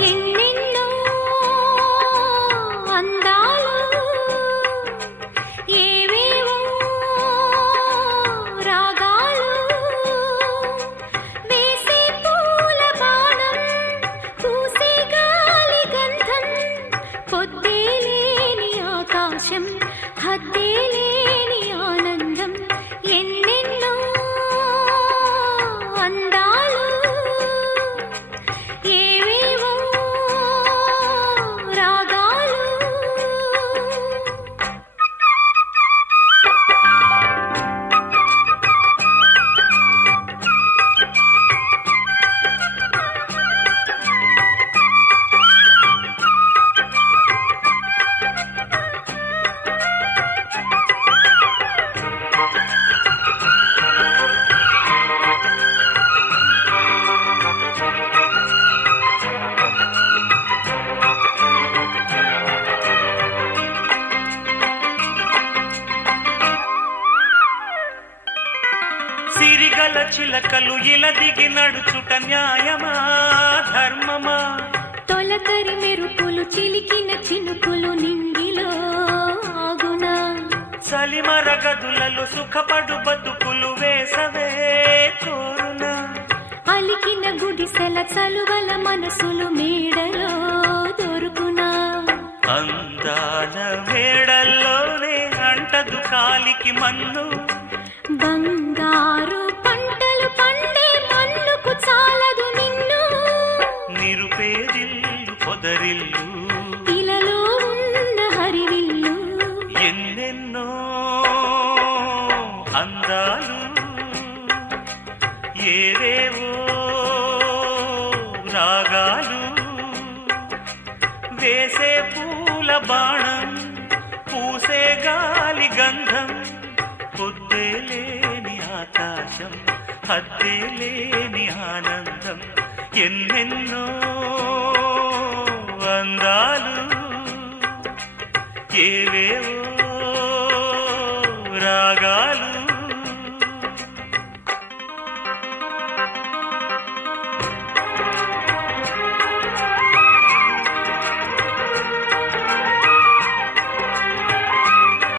ఎన్నెన్నో అందాలు ఏవేవో రాగాలు వేసే పూల బాణం పూసే గాలి గంధం పొద్దే లేని ఆకాశం హద్దే లేని ఆనందం ఎన్నెన్నో అందాలు ఏవేవో రాగాలు సిరిగల చిలకలు ఇలా దిగి నడుచుట న్యాయమా ధర్మమా తొలకరి మెరుపులు చిలికిన చినుకులు నింగిలో ఆగునా చలిమర గదులలో సుఖపడు బతుకులు వేసవే కోరునా అలికిన గుడిసెల చలువల మనసులు మేడలో దొరుకునా అందాల మేడల్లోనే అంటదు కాలికి మన్ను బంగారు పంటలు పండే మన్నుకు చాలదు నిన్ను నిరుపేదిల్లు పొదరిల్లు ఇలలో ఉన్న హరివిల్లు ఎన్నెన్నో అందాలు ఏవేవో రాగాలు వేసే పూల బాణం పూసే గాలి గంధం పొద్దే లేని ఆకాశం హద్దే లేని ఆనందం ఎన్నెన్నో అందాలు ఏవే